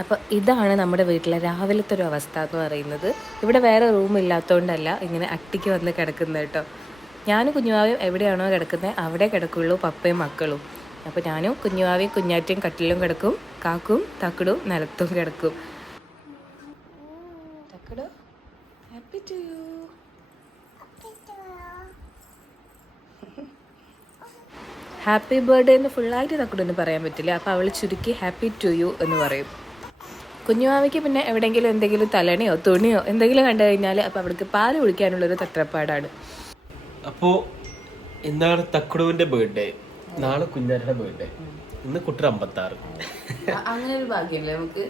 അപ്പോൾ ഇതാണ് നമ്മുടെ വീട്ടിലെ രാവിലത്തെ ഒരു അവസ്ഥ എന്ന് പറയുന്നത്. ഇവിടെ വേറെ റൂം ഇല്ലാത്തതുകൊണ്ടല്ല ഇങ്ങനെ അട്ടിക്ക് വന്ന് കിടക്കുന്നത് കേട്ടോ. ഞാനും കുഞ്ഞുവാവിയും എവിടെയാണോ കിടക്കുന്നത് അവിടെ കിടക്കുള്ളൂ പപ്പയും മക്കളും. അപ്പോൾ ഞാനും കുഞ്ഞുവാവിയും കുഞ്ഞാറ്റയും കട്ടിലും കിടക്കും കാക്കും തക്കടും നിലത്തും കിടക്കും. ഹാപ്പി ടു ഹാപ്പി ബർത്ത്ഡേ എന്ന് ഫുള്ളായിട്ട് തക്കടൊന്നും പറയാൻ പറ്റില്ല. അപ്പോൾ അവൾ ചുരുക്കി ഹാപ്പി ടു യു എന്ന് പറയും. കുഞ്ഞുമാവയ്ക്ക് പിന്നെ എവിടെയെങ്കിലും എന്തെങ്കിലും തലണിയോ തുണിയോ എന്തെങ്കിലും കണ്ടു കഴിഞ്ഞാൽ അപ്പോൾ അവൾക്ക് പാൽ കുടിക്കാനുള്ളൊരു തത്രപ്പാടാണ്. അപ്പോൾ ഇന്നാണ് തക്കുടുവിന്റെ ബർത്ത്ഡേ നാളെ കുഞ്ഞാരുടെ ബർത്ത്ഡേ ഇന്ന് കുട്ടർ അമ്പത്തി ആറ് അങ്ങനെ ഒരു ഭാഗ്യമല്ലേ നമുക്ക്?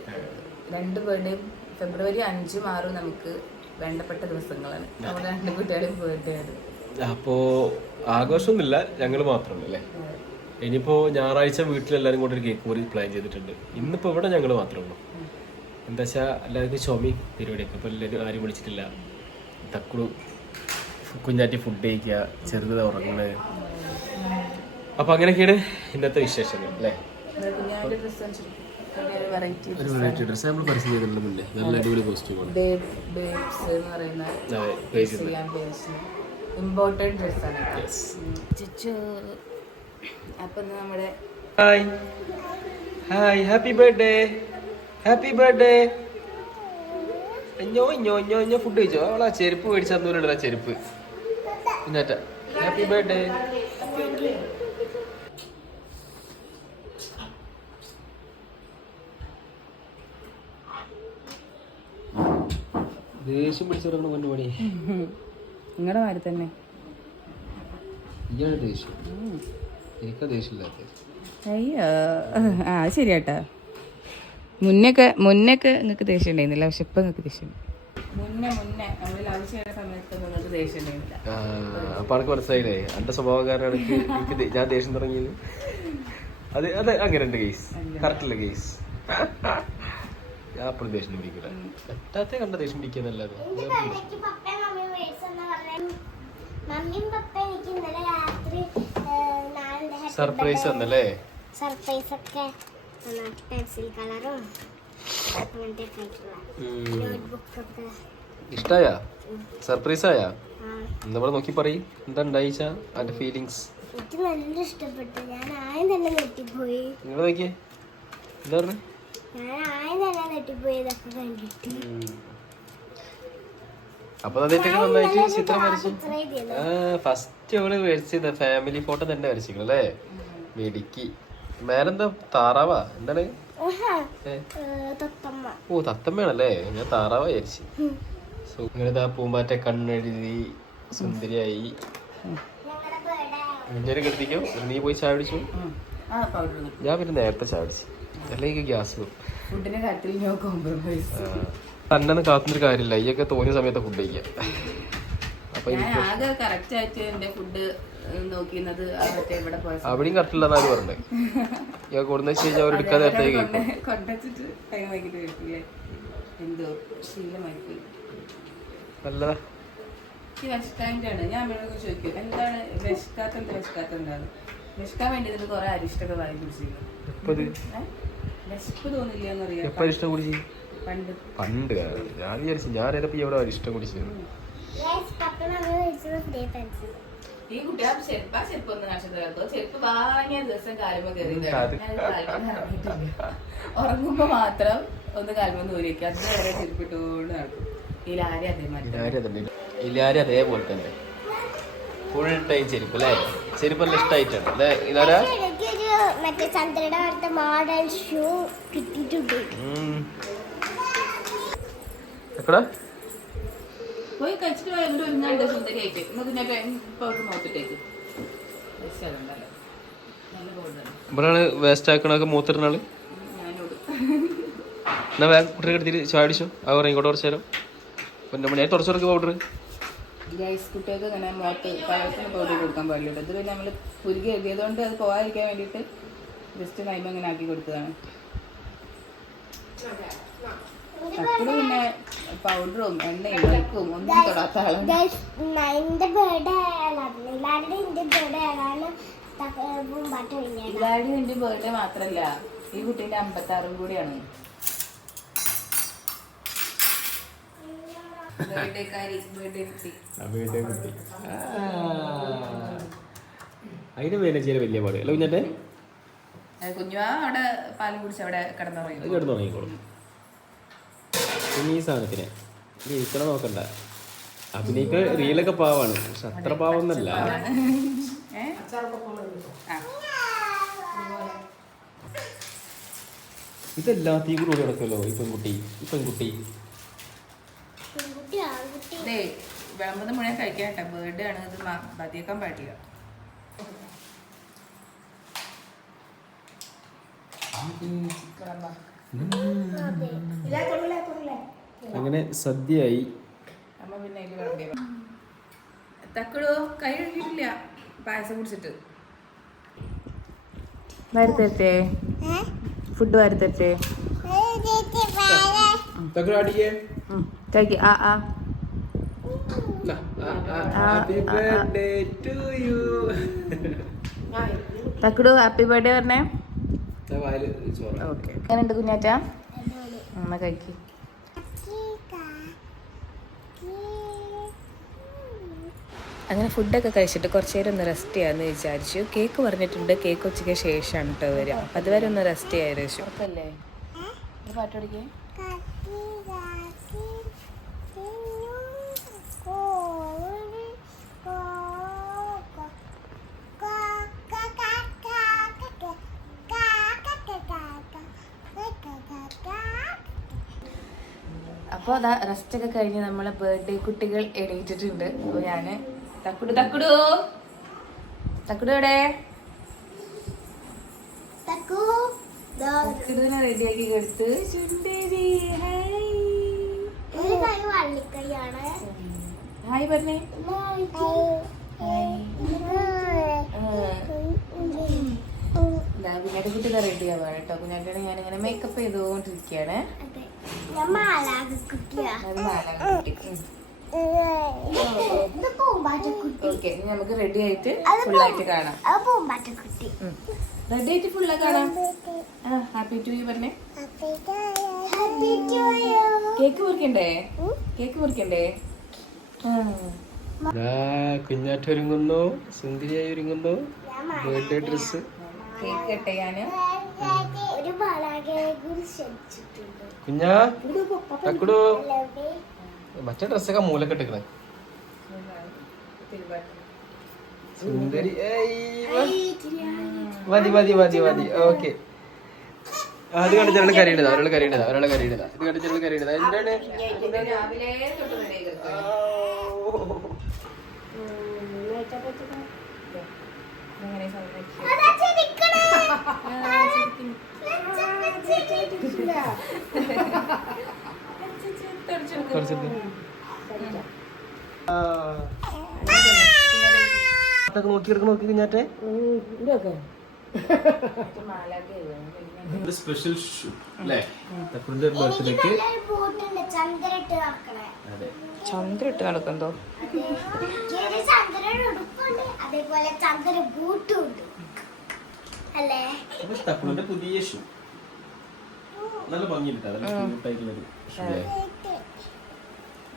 രണ്ട് ബർത്ത്ഡേ ഫെബ്രുവരി അഞ്ചും ആറും നമുക്ക് വേണ്ടപ്പെട്ട ദിവസങ്ങളാണ്. നമ്മുടെ രണ്ട് കുട്ടികളുടെയും ബർത്ത്ഡേ ആണ്. അപ്പോ ആഘോഷമൊന്നുമില്ല ഞങ്ങൾ മാത്രമല്ല? അല്ലേ ഇനിയിപ്പോ ഞായറാഴ്ച വീട്ടിലെല്ലാരും കൂടെ ഒരു കേക്ക് മുറി പ്ലാൻ ചെയ്തിട്ടുണ്ട്. ഇന്നിപ്പോ ഇവിടെ ഞങ്ങൾ മാത്രമേ ഉള്ളൂ. എന്താ വെച്ചാൽ എല്ലാവർക്കും ചുമയും പരിപാടിയൊക്കെ അപ്പോൾ എല്ലാവരും ആരും വിളിച്ചിട്ടില്ല. തക്കുളു കുഞ്ഞാറ്റി ഫുഡ് കഴിക്കുക. ചെറുത് ഉറങ്ങുന്നത് അപ്പോൾ അങ്ങനെയൊക്കെയാണ് ഇന്നത്തെ വിശേഷങ്ങൾ അല്ലേ? കുഞ്ഞാന്റെ ഡ്രസ്സ് വെറൈറ്റി ഒരു വെറൈറ്റി ഡ്രസ്സ് നമ്മൾ പരസ്യം ചെയ്തിട്ടുണ്ടെന്നില്ലേ നല്ല അടിപൊളി കോസ്റ്റ്യൂമാണ് ബേബ്സ് എന്ന് പറയുന്ന അതെ പേജ് ഇമ്പോർട്ടന്റ് ഡ്രസ്സാണ് ചുച്ചു അപ്പം ഇന്ന് നമ്മുടെ hi hi happy birthday happy birthday ഞോ ഞോ ഞോ ഞോ ഫുഡ് കഴിച്ചോ? അവളാ ചെരുപ്പ് മേടിച്ചു ആ ചെരുപ്പ്. കുഞ്ഞാറ്റ ഹാപ്പി ബർത്ത്ഡേ ദേഷ്യം പിടിച്ചിറങ്ങണ പൊന്നു പണി നിങ്ങളുടെ മാതിരി തന്നെ. ഇയാണ് ദേഷ്യം. എനിക്കാ ദേഷ്യമില്ലാത്ത അയ്യോ. ആ ശരിയാട്ടാ. മുന്നൊക്കെ മുന്നൊക്കെ നിങ്ങൾക്ക് ദേഷ്യം ഉണ്ടായിരുന്നില്ല പക്ഷെ ഇപ്പൊ നിങ്ങൾക്ക് ദേഷ്യം മുന്നേ മുന്നേ നമ്മൾ ലവ് ചെയ്യുന്ന സമയത്ത് നിങ്ങൾക്ക് ദേഷ്യം ഉണ്ടായിരുന്നില്ല അപ്പൊ അനക്ക് മനസ്സിലായില്ലേ? എന്റെ സ്വഭാവക്കാരാണ് എനിക്ക് എനിക്ക് ഞാൻ ദേഷ്യം തുടങ്ങിയത്. അത് അത് അങ്ങനെ ഉണ്ട് കേസ് കറക്റ്റ് അല്ലേ കേസ് ഞാൻ അപ്പോഴും ദേഷ്യം പിടിക്കില്ല എത്താത്ത കണ്ട ദേഷ്യം പിടിക്കുന്നല്ലാതെ എനിക്ക് പപ്പയും മമ്മിയും മേടിച്ചെന്ന് പറഞ്ഞു മമ്മിയും പപ്പ എനിക്ക് ഇന്നലെ രാത്രി നാളെ സർപ്രൈസ് തന്നല്ലേ? സർപ്രൈസ് ഒക്കെ പെൻസിൽ കളറും ഇഷ്ടായ? സർപ്രൈസ് ആയാ? നമ്മൾ നോക്കി പറയും. എന്താ ഉണ്ടായിച്ച അതിന്റെ ഫീലിങ്സ് എനിക്ക് നല്ല ഇഷ്ടപ്പെട്ടു. ഞാൻ ആദ്യം തന്നെ നെട്ടിപ്പോയി നിങ്ങൾ നോക്കിയേ. എന്താ പറഞ്ഞേ? ഞാൻ ആദ്യം തന്നെ നെട്ടിപ്പോയി ഇതൊക്കെ കണ്ടിട്ട്. അപ്പൊ നന്നായിട്ട് ചിത്രം വരച്ചു? ഫസ്റ്റ് അവൾ വരച്ചത് ഫാമിലി ഫോട്ടോ തന്നെ വരച്ചിരിക്കണം അല്ലേ മിടുക്കി. മേലെന്താ? താറാവാ? എന്താണ്? ഓ തത്തമ്മയാണല്ലേ? ഞാൻ താറാവ വിചാരിച്ചു. പൂമ്പാറ്റ കണ്ണെഴുതി സുന്ദരിയായി. ഇങ്ങനെ കെടുത്തിക്കോ നീ പോയി ചായ പിടിച്ചു ഞാൻ പിന്നെ നേരത്തെ ചായ പിടിച്ചു അല്ലെങ്കിൽ ഗ്യാസ് പോകും ഫുഡിന്റെ കാര്യത്തിൽ തന്നെ കാത്തുന്നൊരു കാര്യമില്ല. ഈയൊക്കെ തോന്നിയ സമയത്ത് ഫുഡ് കഴിക്കാം. ഞാൻ ആകെ കറക്റ്റ് ആയിട്ട് എന്റെ ഫുഡ് ഇവിടെ പോയ അവിടെയും കറക്റ്റില്ലെന്നാണ് പറഞ്ഞത്. ഞാൻ കൊടുന്ന വെച്ച് കഴിഞ്ഞാൽ അവരെടുക്കാതെ നേരത്തെ കഴിക്കും കൊണ്ടുവച്ചിട്ട് ടൈം വൈകിട്ട് കഴിക്കില്ലേ എന്തോ നല്ലതാ വിശക്കാന്റെ ആണ് ഞാൻ അമ്മയോട് ചോദിക്കും എന്താണ് വിശക്കാത്ത എന്താ വിശക്കാത്ത എന്താണ്? വിശക്കാൻ വേണ്ടി ഇതിന് കുറെ അരിഷ്ടൊക്കെ വാങ്ങി കുടിച്ചിരുന്നു. ഇപ്പൊ ഇത് ഏഹ്? വിശപ്പ് തോന്നില്ല എന്നറിയാം എപ്പോ ഇഷ്ടം കുടിച്ചു? പണ്ട്. പണ്ട്. ഞാൻ വിചാരിച്ചു ഞാൻ ഏതപ്പോ ഇവിടെ അരിഷ്ടം കുടിച്ചിരുന്നു. ഈ കുട്ടി ആ ചെരുപ്പ് ആ ചെരുപ്പ് ഒന്ന് കാണിച്ചത് കേട്ടോ. ചെരുപ്പ് വാങ്ങിയ ദിവസം കാലുമ്പോ കയറി ഉറങ്ങുമ്പോ മാത്രം ഒന്ന് കാലുമ്പോ നൂരിക്കുക അത് വരെ ചെരുപ്പിട്ടുകൊണ്ട് നടക്കും. ഈ അതേ മാറ്റം ഇല്ലാരും അതേപോലെ തന്നെ. ഫുൾ ടൈം ചെരുപ്പ് അല്ലേ? ചെരുപ്പ് നല്ല ഇഷ്ടമായിട്ടാണ് അല്ലേ? ഇതാരാ മറ്റേ ചന്ദ്രയുടെ അടുത്ത മോഡൽ ഷൂ കിട്ടിയിട്ടുണ്ട്. എക്കടാ പോയി കഴിച്ചിട്ട് ഇവിടെ ഒരുങ്ങാണ്ട് സുന്ദരിയായിട്ട് എന്നാ പിന്നെ പൗഡർ മുഖത്തിട്ടേക്ക് ഇവിടെയാണ് വേസ്റ്റ് ആക്കണൊക്കെ മൂത്തിരുന്നാൾ എന്നാ വേഗം കുട്ടിയെ എടുത്തിട്ട് ചാടിച്ചു ആ പറയും ഇങ്ങോട്ട് കുറച്ച് നേരം. പിന്നെ മണി തുറച്ചുറക്ക് പൗഡർ ഗൈസ് കുട്ടികൾക്ക് ഇങ്ങനെ മുഖത്ത് പഴത്തിന് പൗഡർ കൊടുക്കാൻ പാടില്ല. ഇത് നമ്മൾ പുരുകി എഴുതിയതുകൊണ്ട് അത് പോകാതിരിക്കാൻ വേണ്ടിയിട്ട് ജസ്റ്റ് നൈമ ആക്കി കൊടുത്തതാണ്. പൗഡറും എണ്ണയും വെക്കും ഒന്നും തൊടാത്ത ആളാണ് എന്റെ ബേർഡേ മാത്രല്ല ഈ കുട്ടീന്റെ അമ്പത്തി ആറും കൂടിയാണ് അതിന് വലിയ പാട്. അവിടെ പാൽ കുടിച്ച് അവിടെ കിടന്നുറങ്ങി കിടന്നുറങ്ങിക്കോളും. പിന്നെ ഈ സാധനത്തിന്. ഇത് ഇരിക്കണ നോക്കണ്ട. അഭിനയിക്ക് റീലൊക്കെ പാവാണ്. പക്ഷെ അത്ര പാവൊന്നല്ല. ഇതെല്ലാத்தைയും കൂടി ഓടി നടക്കുമല്ലോ ഈ പെൺകുട്ടി ഈ പെൺകുട്ടി. വിളമ്പത് മുഴുവൻ കഴിക്കാൻ കേട്ടോ. ബേർഡേ ആണ്. ഇത് മതിയേക്കാൻ പാടില്ല. അങ്ങനെ സദ്യയായി. അമ്മ പിന്നെ തക്കടോ കൈ കഴുകിയിട്ടില്ല. പായസം കുടിച്ചിട്ട്. വരുത്തേ ഫുഡ് വരുത്തേ തക്കടാടിയേ കഴിക്ക്. ആ ആ. ഹാപ്പി ബർത്ത്ഡേ ടു യു തക്കടു ഹാപ്പി ബർത്ത്ഡേ പറഞ്ഞേ. ഓക്കെ. എങ്ങനെയുണ്ട് കുഞ്ഞാറ്റ? അമ്മ കഴിക്ക്. അങ്ങനെ ഫുഡൊക്കെ കഴിച്ചിട്ട് കുറച്ച് നേരം ഒന്ന് റെസ്റ്റ് ചെയ്യാമെന്ന് വിചാരിച്ചു. കേക്ക് പറഞ്ഞിട്ടുണ്ട്. കേക്ക് ഉച്ചയ്ക്ക് ശേഷമാണ് കേട്ടോ വരിക. അപ്പം അതുവരെ ഒന്ന് റെസ്റ്റ് ചെയ്യാൻ വിചാരിച്ചു. അല്ലേ പാട്ട് പഠിക്കേ അപ്പോൾ അതാ റെസ്റ്റ് ഒക്കെ കഴിഞ്ഞ് നമ്മളെ ബർത്ത്ഡേ കുട്ടികൾ എണീറ്റിട്ടുണ്ട്. അപ്പോൾ ഞാൻ തക്കുടു തക്കുടു. തക്കുടു എവിടെ? തക്കുടുവിനെ റെഡിയാക്കി കൊടുത്ത്. ചുണ്ടേരി ഹായ് ഒരു കൈ വള്ളിക്കൈയാണ്. ഹായ് പറഞ്ഞേ. കുഞ്ഞാറ്റ കുട്ടി റെഡി ആവാണ് കേട്ടോ. കുഞ്ഞാട്ടിയാണ് ഞാനിങ്ങനെ മേക്കപ്പ് ചെയ്തുകൊണ്ടിരിക്കുകയാണ്. നമുക്ക് റെഡി ആയിട്ട് ഫുള്ളായിട്ട് കാണാം. റെഡി ആയിട്ട് ഫുള്ളാ കാണാം. ഹാപ്പി ടു യു പറഞ്ഞേ. കേക്ക് മുറിക്കണ്ടേ? കേക്ക് മുറിക്കണ്ടേ. കുഞ്ഞാറ്റ ഒരുങ്ങുന്നു. സുന്ദരിയായി ഒരുങ്ങുന്നു ബർത്ത്ഡേ ഡ്രസ് കേക്ക് കട്ട് ചെയ്യാന് കുഞ്ഞാ തക്കുടു. മറ്റേ ഡ്രസ്സൊക്കെ മൂലൊക്കെ ഇട്ടിക്കണേ സുന്ദരി. മതി മതി മതി മതി. ഓക്കെ. അത് കണ്ടിട്ട് ഒരാൾ കരയിടതാ ഒരാൾ കരയിടതാ ഒരാൾ കരയിടതാ ഇത് കണ്ടിട്ട് ഒരാൾ കരയിടതാ എന്താണ് രാവിലെ തൊട്ട് ready ആയി കിടക്കുവാ. ഇതെങ്ങനെ sound വെച്ച്? അതാ ചിരിക്കണേ. ആ, ശരിക്കും. തുടച്ചെടുക്ക്. കുറച്ചിട്ട് നോക്കി കുഞ്ഞാറ്റെ. മാലാഖയോ? സ്പെഷ്യൽ അല്ലേ തക്കുറിന്റെ ബർത്ത്ഡേക്ക് അതെ. ചന്ദ്ര ഇട്ട് നടക്കുന്നതോ തക്കുറിന്റെ പുതിയ ഷൂ നല്ല ഷൂ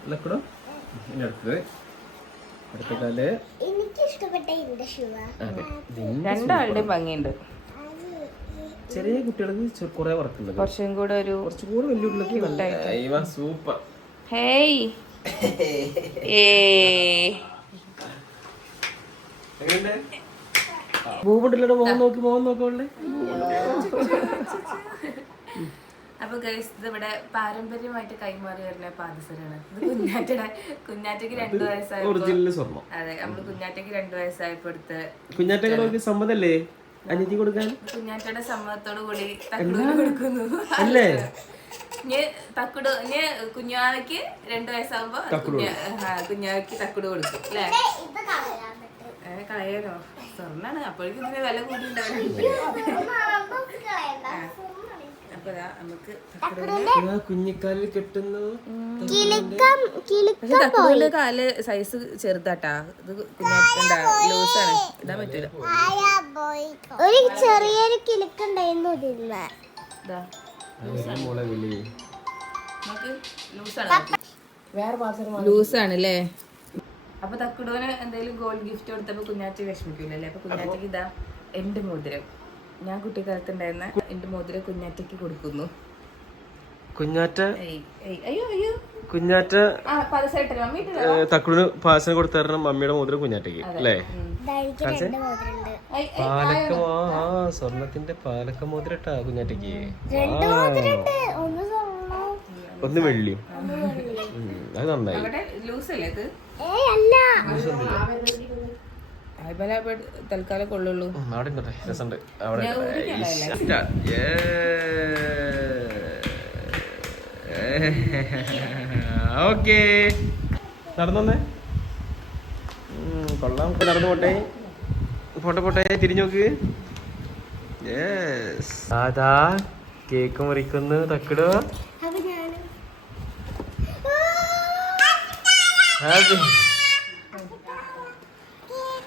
അല്ലേ ലക്കുടോ ഇനി അടുത്തത്. അടുത്ത കാൽ എനിക്ക് ഇഷ്ടപ്പെട്ട എന്റെ ഷൂവ അതെ ഇതിന്റെ രണ്ടാളുടെയും ഭംഗിയുണ്ട്. ചെറിയ കുട്ടികൾക്ക് കുറെ വർക്കുണ്ട് കുറച്ചും കൂടെ ഒരു കുറച്ചും കൂടെ വലിയ കുട്ടികൾക്ക് സൂപ്പർ. ഹേയ്. ഭൂമുണ്ടല്ലോ മോഹൻ നോക്കി മോഹൻ നോക്കോളേ അപ്പൊ ഗൈസ് ഇത് ഇവിടെ പാരമ്പര്യമായിട്ട് കൈമാറി വരുന്ന പാദസരാണ് ഇത് കുഞ്ഞാറ്റയുടെ കുഞ്ഞാറ്റയ്ക്ക് രണ്ടു വയസ്സായപ്പോ അതെ നമ്മൾ കുഞ്ഞാറ്റയ്ക്ക് രണ്ടു വയസ്സായപ്പോ എടുത്ത് കുഞ്ഞാറ്റകളൊക്കെ സമ്മതല്ലേ? അനിയത്തി കൊടുക്കാൻ? കുഞ്ഞാറ്റയുടെ സമ്മതത്തോടു കൂടി തക്കുടു കൊടുക്കുന്നു. അല്ലേ? ഇനി തക്കുട് ഇനി കുഞ്ഞാവയ്ക്ക് രണ്ടു വയസ്സാകുമ്പോ കുഞ്ഞാവയ്ക്ക് തക്കുട് കൊടുക്കും അല്ലേ? കളയാനോ? സ്വർണാണ്. അപ്പോഴേക്കും ഇതിന് വില കൂടി ഉണ്ടാവില്ല കളയണ്ട. അപ്പൊ നമുക്ക് കുഞ്ഞിക്കാലിൽ കിട്ടുന്നു. കാൽ സൈസ് ചെറുതാട്ടാ. ഇത് ലൂസാണ്. ഇടാൻ പറ്റൂല. ഒരു ചെറിയൊരു കിലുക്കുണ്ടായിരുന്നു ലൂസാണ്. ആണല്ലേ അപ്പൊ തക്കുടോന് എന്തെങ്കിലും ഗോൾഡ് ഗിഫ്റ്റ് കൊടുത്തപ്പോ കുഞ്ഞാറ്റ വിഷമിക്കൂലല്ലേ? അപ്പൊ കുഞ്ഞാറ്റക്ക് ഇതാ എന്റെ മോതിരം. ഞാൻ കുട്ടിക്കാലത്ത് ഉണ്ടായിരുന്ന എന്റെ മോതിരം കുഞ്ഞാറ്റയ്ക്ക് കൊടുക്കുന്നു. കുഞ്ഞാറ്റ? അയ്യോ അയ്യോ. കുഞ്ഞാറ്റ. തക്കുടിന് പാസിന് മമ്മിയുടെ മോതിരം കുഞ്ഞാറ്റയ്ക്ക് അല്ലേ? പാലക്ക ആ സ്വർണത്തിന്റെ പാലക്ക മോതിരം ഇട്ടാ കുഞ്ഞാറ്റയ്ക്ക് രണ്ട് മോതിരണ്ട്. ഒന്ന് സ്വർണം ഒന്ന് വെള്ളിയും. അത് നന്നായി. ലൂസ് അല്ലേ ഇത് ഏയ് അല്ല അതുപോലെ അപ്പൊ തൽക്കാലം കൊള്ളുള്ളൂ അവിടെ ഇരുന്നോട്ടെ രസമുണ്ട്. അവിടെ ഞാൻ ഊരിക്കണ്ടല്ലേ? ഓക്കെ നടന്നേ കൊള്ളാം. നടന്നു പോട്ടെ. പോട്ടെ പോട്ടെ. തിരിഞ്ഞു നോക്ക്. സാധാ കേക്ക് മുറിക്കുന്നു. തക്കിടോ. ഹാപ്പി ഹാപ്പി ബർത്ത്ഡേ കുഞ്ഞാറ്റ ആൻഡ് തക്കടു താങ്ക് യു പ്രായോ തക്കു കുഞ്ഞു മാതാ പോണേ മുറിക്കണേ മമ്മി മമ്മി പിടിക്കാൻ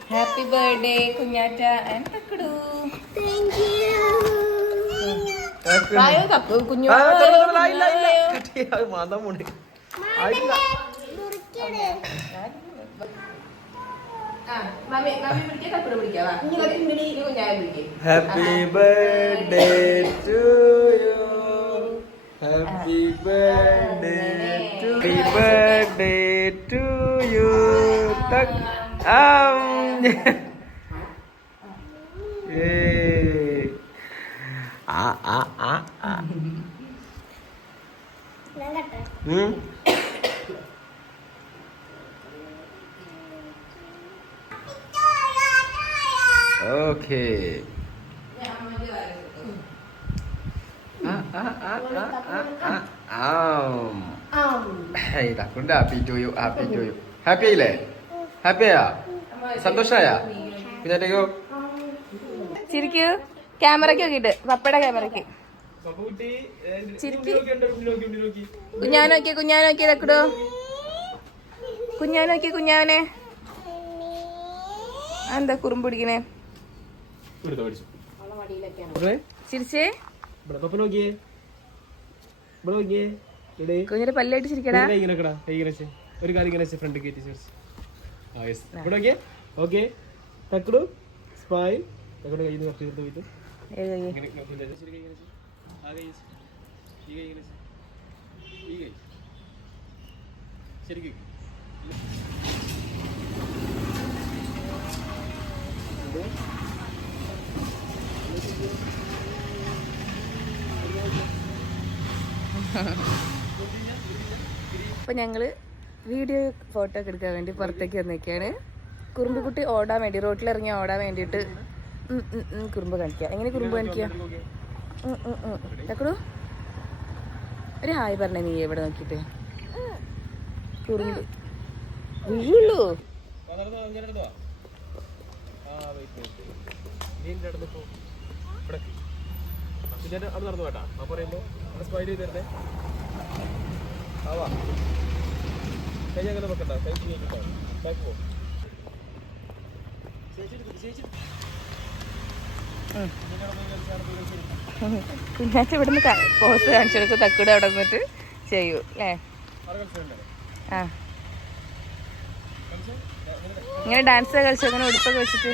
തക്കടു പിടിക്കാവാ കുഞ്ഞായ പിടിക്കേ happy birthday to you happy birthday to happy birthday to you Tak ആം ഉം. Okay. ഇതാക്കുണ്ട് happy to you happy to you. Happy ആയില്ലേ ഹാപ്പിയാ? സന്തോഷായ കുഞ്ഞാറ്റേക്കോ ചിരിക്കൂ ക്യാമറയ്ക്ക് നോക്കിട്ട് പപ്പയുടെ ക്യാമറയ്ക്ക് കുഞ്ഞാനോക്കിയ കുഞ്ഞാനോക്കിയ തക്കടോ കുഞ്ഞാനോക്കിയ കുഞ്ഞാവനെ എന്താ കുറുമ്പ് പിടിക്കണേ ചിരിച്ചേ കുഞ്ഞിന്റെ പല്ലായിട്ട് ചിരിക്കടാ. ഒരു കാര്യം ഇങ്ങനെ ഫ്രണ്ട് കയറ്റി ഇവിടെ നോക്കിയേ ഓക്കെ. തക്കടു സ്മൈൽ തക്കടെ കയ്യിൽ നിന്ന് കുറച്ച് ചേർത്ത് പോയിട്ട് ശരിക്കും അപ്പൊ ഞങ്ങൾ വീഡിയോ ഫോട്ടോ ഒക്കെ എടുക്കാൻ വേണ്ടി പുറത്തേക്ക് വന്നേക്കാണ്. കുറുമ്പിക്കുട്ടി ഓടാൻ വേണ്ടി റോട്ടിലിറങ്ങി ഓടാൻ വേണ്ടിയിട്ട് ഉം, ഉം, ഉം, കുറുമ്പ് കാണിക്കുക എങ്ങനെ കുറുമ്പ് കാണിക്കുക ഒരു ഹായ് പറഞ്ഞേ നീ എവിടെ നോക്കിയിട്ട്? കുറുമ്പ് വീഴുള്ളൂ. അവിടെ നടന്നു കേട്ടാ ആ പറയുമ്പോ സ്മൈൽ ചെയ്ത് തരുന്നേ ആവാ കൈ അങ്ങനെ വെക്കണ്ട കൈ ചെയ്യിട്ടോ ബാക്ക് പോ. കുഞ്ഞാച്ച ഇവിടുന്ന് പോസ് കാണിച്ചു തക്കൂടെ അവിടെ നിന്നിട്ട് ചെയ്യൂ അല്ലേ? ആ. ഇങ്ങനെ ഡാൻസ് കളിച്ചു? അങ്ങനെ ഉടുപ്പൊക്കെ വെച്ചിട്ട്?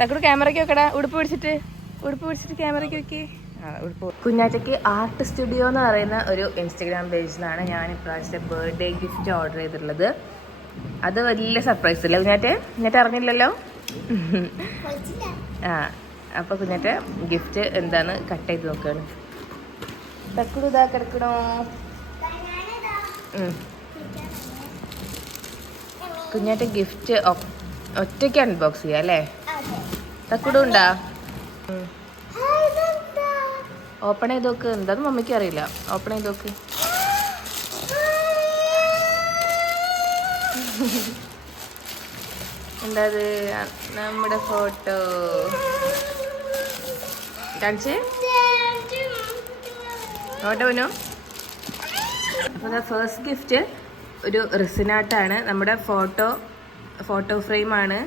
തക്കട് ക്യാമറയ്ക്ക് വെക്കടാ. ഉടുപ്പ് പിടിച്ചിട്ട്. ഉടുപ്പ് പിടിച്ചിട്ട് ക്യാമറയ്ക്ക് വെക്കി. കുഞ്ഞാറ്റയ്ക്ക് ആർട്ട് സ്റ്റുഡിയോ എന്ന് പറയുന്ന ഒരു ഇൻസ്റ്റഗ്രാം പേജിൽ നിന്നാണ് ഞാൻ ഇപ്രാവശ്യത്തെ ബർത്ത്ഡേ ഗിഫ്റ്റ് ഓർഡർ ചെയ്തിട്ടുള്ളത്. അത് വലിയ സർപ്രൈസ് അല്ലേ കുഞ്ഞാറ്റെ? കുഞ്ഞാറ്റ അറിഞ്ഞില്ലല്ലോ? ആ അപ്പോൾ കുഞ്ഞാറ്റ ഗിഫ്റ്റ് എന്താന്ന് കട്ട് ചെയ്ത് നോക്കുകയാണ് തക്കുടു ഇതാ കിടക്കണോ? ഞാനിതാ കുഞ്ഞാറ്റ ഗിഫ്റ്റ് ഒറ്റയ്ക്ക് അൺബോക്സ് ചെയ്യാം അല്ലേ? തക്കുടു ഉണ്ടാ? ഓപ്പൺ ചെയ്ത് നോക്ക്. എന്താന്ന് മമ്മിക്ക് അറിയില്ല. ഓപ്പൺ ചെയ്ത് നോക്ക്. എന്താ അത് നമ്മുടെ ഫോട്ടോ. കാണിച്ചേ? ഓട്ടോ വനോ അപ്പോൾ ഫസ്റ്റ് ഗിഫ്റ്റ് ഒരു റിസിനാട്ടാണ്. നമ്മുടെ ഫോട്ടോ ഫോട്ടോ ഫ്രെയിമാണ്.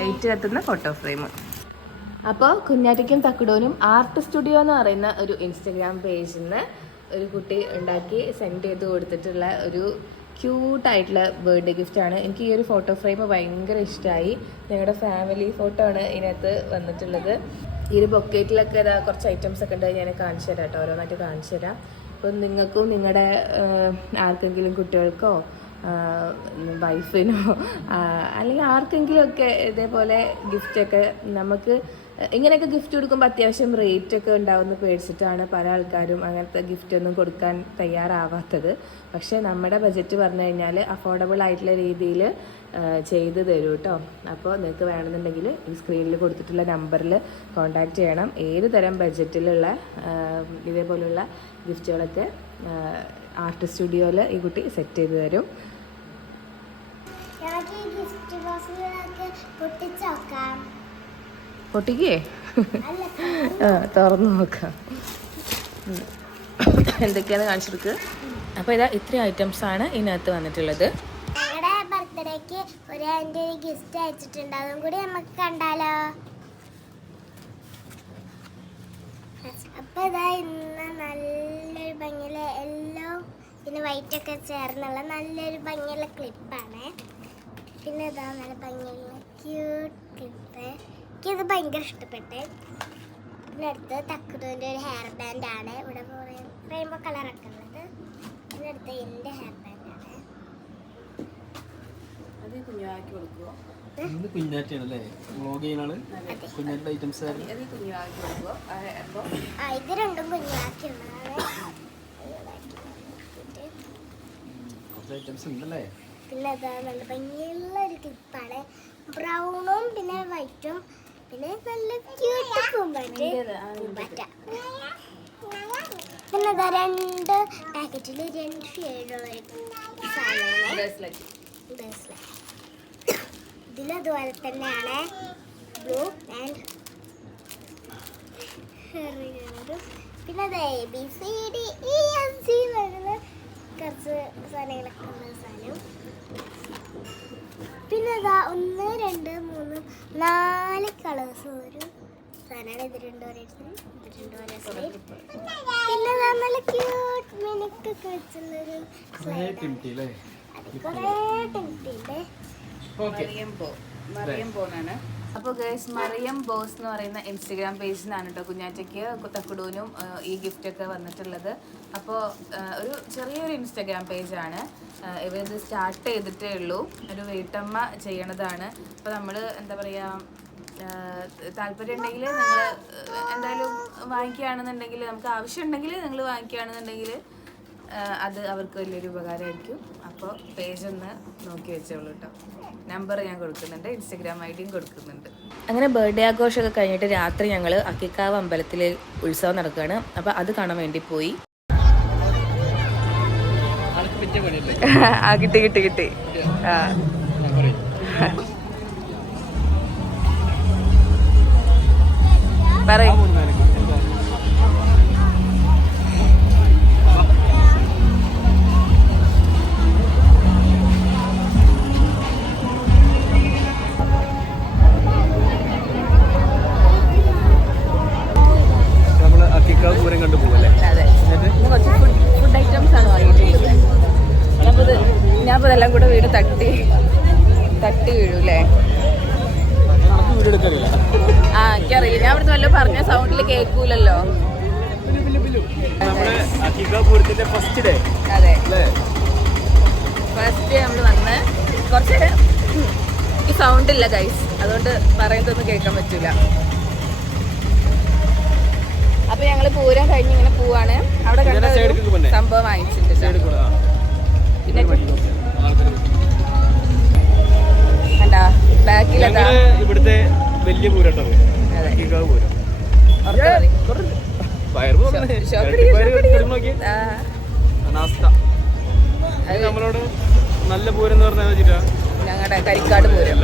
ലൈറ്റ് കത്തുന്ന ഫോട്ടോ ഫ്രെയിം. അപ്പോൾ കുഞ്ഞാറ്റയ്ക്കും തക്കുടോനും ആർട്ട് സ്റ്റുഡിയോ എന്ന് പറയുന്ന ഒരു ഇൻസ്റ്റഗ്രാം പേജിൽ നിന്ന് ഒരു കുട്ടി ഉണ്ടാക്കി സെൻഡ് ചെയ്ത് കൊടുത്തിട്ടുള്ള ഒരു ക്യൂട്ടായിട്ടുള്ള ബർത്ത്ഡേ ഗിഫ്റ്റാണ് എനിക്ക് ഈ ഒരു ഫോട്ടോ ഫ്രെയിം ഭയങ്കര ഇഷ്ടമായി ഞങ്ങളുടെ ഫാമിലി ഫോട്ടോ ആണ് ഇതിനകത്ത് വന്നിട്ടുള്ളത്. ഈ ഒരു ബൊക്കേറ്റിലൊക്കെ ഇതാ കുറച്ച് ഐറ്റംസ് ഒക്കെ ഉണ്ട് ഞാൻ കാണിച്ചു തരാം കേട്ടോ ഓരോന്നായിട്ട് കാണിച്ചു തരാം. അപ്പം നിങ്ങൾക്കും നിങ്ങളുടെ ആർക്കെങ്കിലും കുട്ടികൾക്കോ വൈഫിനോ അല്ലെങ്കിൽ ആർക്കെങ്കിലുമൊക്കെ ഇതേപോലെ ഗിഫ്റ്റൊക്കെ നമുക്ക് ഇങ്ങനെയൊക്കെ ഗിഫ്റ്റ് കൊടുക്കുമ്പോൾ അത്യാവശ്യം റേറ്റ് ഒക്കെ ഉണ്ടാവുമെന്ന് പേടിച്ചിട്ടാണ് പല ആൾക്കാരും അങ്ങനത്തെ ഗിഫ്റ്റ് ഒന്നും കൊടുക്കാൻ തയ്യാറാവാത്തത്. പക്ഷേ നമ്മുടെ ബജറ്റ് പറഞ്ഞു കഴിഞ്ഞാൽ അഫോർഡബിൾ ആയിട്ടുള്ള രീതിയിൽ ചെയ്ത് തരും കേട്ടോ അപ്പോൾ നിങ്ങൾക്ക് വേണമെന്നുണ്ടെങ്കിൽ ഈ സ്ക്രീനിൽ കൊടുത്തിട്ടുള്ള നമ്പറിൽ കോൺടാക്റ്റ് ചെയ്യണം. ഏത് തരം ബജറ്റിലുള്ള ഇതേപോലുള്ള ഗിഫ്റ്റുകളൊക്കെ ആർട്ട് സ്റ്റുഡിയോയിൽ ഈ കുട്ടി സെറ്റ് ചെയ്ത് തരും. ഞങ്ങൾക്ക് ഈ ഗിഫ്റ്റ് ബോക്സുകളൊക്കെ പൊട്ടിച്ച് നോക്കാം പൊട്ടിക്കേ? തുറന്നു ആ തുറന്ന് നോക്കാം. എന്തൊക്കെയാണ് കാണിച്ചെടുക്ക് അപ്പോൾ ഇതാ ഇത്രയും ഐറ്റംസ് ആണ് ഇതിനകത്ത് വന്നിട്ടുള്ളത്. ഞങ്ങളുടെ ബർത്ത്ഡേക്ക് ഒരു എന്റെ ഒരു ഗിഫ്റ്റ് അയച്ചിട്ടുണ്ട്. അതും കൂടി നമുക്ക് കണ്ടാലോ? അപ്പോൾ ഇതാ ഇന്ന് നല്ലൊരു ഭംഗിയിലെ എല്ലോ പിന്നെ വൈറ്റ് ഒക്കെ ചേർന്നുള്ള നല്ലൊരു ഭംഗിയുള്ള ക്ലിപ്പാണ് പിന്നെ ഇതാ നല്ല ഭംഗിയുള്ള ക്യൂട്ട് ക്ലിപ്പ് എനിക്കിത് ഭയങ്കര ഇഷ്ടപ്പെട്ടേ. പിന്നെ അടുത്ത് ഒരു ഹെയർ ബാൻഡ് ആണ്. ഇവിടെ റെയിൻബോ കളറൊക്കെ ഉള്ളത്. പിന്നെ അടുത്ത് എന്റെ ഹെയർ ബാൻഡ് ആണ്. അത് കുഞ്ഞാക്കി കൊടുക്കുമോ ഇന്ന് കുഞ്ഞാറ്റയാണല്ലേ? വ്ളോഗ് ചെയ്യുന്ന ആൾ കുഞ്ഞാറ്റ ഐറ്റംസ് ഇത് രണ്ടും കുറച്ച് ഉണ്ടല്ലേ? പിന്നെ അതാ നല്ല ഭംഗിയുള്ള ഒരു ക്ലിപ്പാണ് ബ്രൗണും പിന്നെ വൈറ്റും പിന്നെ നല്ല ക്യൂട്ട് പൂമ്പാറ്റ്. പിന്നെ ഇതാ രണ്ട് പാക്കറ്റിൽ രണ്ട് ഷെയ്ഡുള്ള ഇതിലും അതുപോലെ തന്നെയാണ് ബ്ലൂ ആൻഡ് പിന്നെ അത് A B C D E F C കുറച്ച് സാധനങ്ങളൊക്കെ ഉള്ള സാധനം. പിന്നെ ഇതാ ഒന്ന് രണ്ട് മൂന്ന് നാല് കളേഴ്സ് ഒരു സാധനമാണ്. ഇത് രണ്ടു ഓരോരുത്തരും ഇത് രണ്ടു ഓരോരുത്തരും പിന്നെ നല്ല ക്യൂട്ട് മിനുക്കൊക്കെ വെച്ചുള്ളൊരു കുറേ ടെന്റില്ലേ മറിയം പോ മറിയം ബോന്നാണ് അപ്പോൾ ഗേഴ്സ് മറിയം ബോസ് എന്ന് പറയുന്ന ഇൻസ്റ്റഗ്രാം നിന്നാണ് കേട്ടോ കുഞ്ഞാറ്റയ്ക്ക് തക്കുടൂനും ഈ ഗിഫ്റ്റൊക്കെ വന്നിട്ടുള്ളത്. അപ്പോൾ ഒരു ചെറിയൊരു ഇൻസ്റ്റഗ്രാം പേജാണ് ഇവരിത് സ്റ്റാർട്ട് ചെയ്തിട്ടേ ഉള്ളൂ. ഒരു വീട്ടമ്മ ചെയ്യണതാണ്. അപ്പോൾ നമ്മൾ എന്താ പറയുക താല്പര്യം ഉണ്ടെങ്കിൽ നിങ്ങൾ എന്തായാലും വാങ്ങിക്കുകയാണെന്നുണ്ടെങ്കിൽ നമുക്ക് ആവശ്യമുണ്ടെങ്കിൽ നിങ്ങൾ വാങ്ങിക്കുകയാണെന്നുണ്ടെങ്കിൽ അത് അവർക്ക് വലിയൊരു ഉപകാരമായിരിക്കും. അപ്പോൾ പേജ് ഒന്ന് നോക്കി വെച്ചോളൂ കേട്ടോ നമ്പർ ഞാൻ കൊടുക്കുന്നുണ്ട് ഇൻസ്റ്റഗ്രാം ഐ ഡിയും കൊടുക്കുന്നുണ്ട്. അങ്ങനെ ബർത്ത്ഡേ ആഘോഷമൊക്കെ കഴിഞ്ഞിട്ട് രാത്രി ഞങ്ങൾ അക്കിക്കാവ് അമ്പലത്തിൽ ഉത്സവം നടക്കുകയാണ്. അപ്പോൾ അത് കാണാൻ വേണ്ടി പോയി. ആ കിട്ടി കിട്ടി കിട്ടി. ആ. പറയും. പറയും ദൂരം കണ്ടു ഇന്ന് കുറച്ച് ഫുഡ് ഐറ്റംസ് ആണ് വാങ്ങിയിട്ടുള്ളത്. ഞാനിപ്പോൾ ഞാനിപ്പോൾ ഇതെല്ലാം കൂടെ വീട് തട്ടി തട്ടി വീഴൂല്ലേ ആ എനിക്കറിയില്ല. ഞാൻ ഇവിടുന്ന് വല്ലതും പറഞ്ഞ സൗണ്ടിൽ കേൾക്കൂലല്ലോ. ഫസ്റ്റ് ഡേ അതെ. ഫസ്റ്റ് നമ്മൾ വന്ന് കുറച്ച് ഈ സൗണ്ട് ഇല്ല ഗൈസ് അതുകൊണ്ട് പറയുന്നതൊന്നും കേൾക്കാൻ പറ്റൂല. അപ്പൊ ഞങ്ങൾ പൂരം കഴിഞ്ഞ് ഇങ്ങനെ പോവാണ്. അവിടെ കണ്ട ഒരു സംഭവം വാങ്ങിച്ചിട്ടുണ്ട്. പിന്നെ കണ്ടാ? ബാക്കിലതാ ഇവിടുത്തെ വലിയ പൂരം. നമ്മളോട് നല്ല പൂരം എന്ന് പറഞ്ഞാൽ ഞങ്ങളുടെ കരിക്കാട് പൂരം.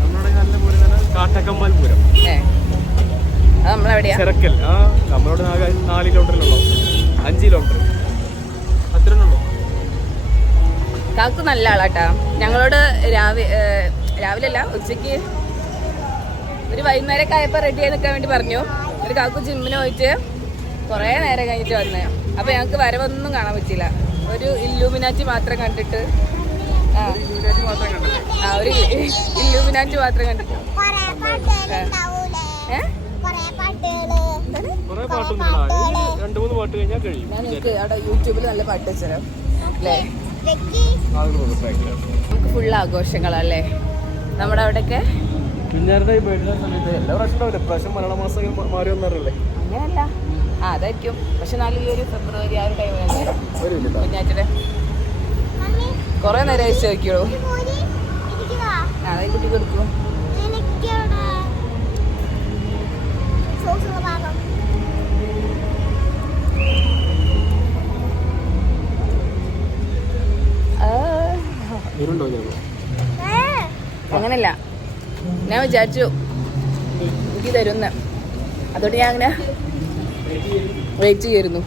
നമ്മളോട് നല്ല പൂരം കാട്ടക്കമ്മാൽ പൂരം. ചെറക്കൽ ആ നമ്മളോട് നാല് കിലോമീറ്ററിലുള്ളൂ അഞ്ച് കിലോമീറ്റർ അത്രേ ഉള്ളൂ. കാക്കു നല്ല ആളാട്ടാ. ഞങ്ങളോട് രാവിലെ രാവിലെ അല്ല ഉച്ചയ്ക്ക് ഒരു വൈകുന്നേരമൊക്കെ ആയപ്പോൾ റെഡി ആയി നിൽക്കാൻ വേണ്ടി പറഞ്ഞു. ഒരു കാക്കു ജിമ്മിന് പോയിട്ട് കുറേ നേരം കഴിഞ്ഞിട്ട് വന്ന്. അപ്പോൾ ഞങ്ങൾക്ക് വരവൊന്നും കാണാൻ പറ്റില്ല ഒരു ഇല്ലൂമിനാറ്റി മാത്രം കണ്ടിട്ട് ആ. ഒരു ഇല്ലൂമിനാറ്റി മാത്രം കണ്ടിട്ട്. ഏഹ് കൊറേ രണ്ട് മൂന്ന് പാട്ട് കഴിഞ്ഞാൽ കഴിയും. ഞാൻ എനിക്ക് അവിടെ യൂട്യൂബിൽ നല്ല പാട്ട് വെച്ചുതരാം. അല്ലേ? നമുക്ക് ഫുൾ ആഘോഷങ്ങളല്ലേ? നമ്മുടെ അവിടെയൊക്കെ? കുഞ്ഞാരുടെ സമയത്ത് എല്ലാ പ്രാവശ്യം ഇപ്രാവശ്യം മലയാള മാസം മാറി വന്നറിയില്ലേ? അങ്ങനെയല്ല. ആ അതായിരിക്കും. പക്ഷെ നാല് ഈ ഒരു ഫെബ്രുവരി ആ ഒരു ടൈമിലല്ലേ കുഞ്ഞാറ്റയുടെ. മമ്മി കുറെ നേരം അയച്ചു നോക്കിയോളൂ ആ കുട്ടി കൊടുക്കും. അങ്ങനല്ല. ഞാൻ വിചാരിച്ചു എനിക്ക് തരുന്ന. അതുകൊണ്ട് ഞാൻ അങ്ങനെ വെയിറ്റ് ചെയ്യായിരുന്നു.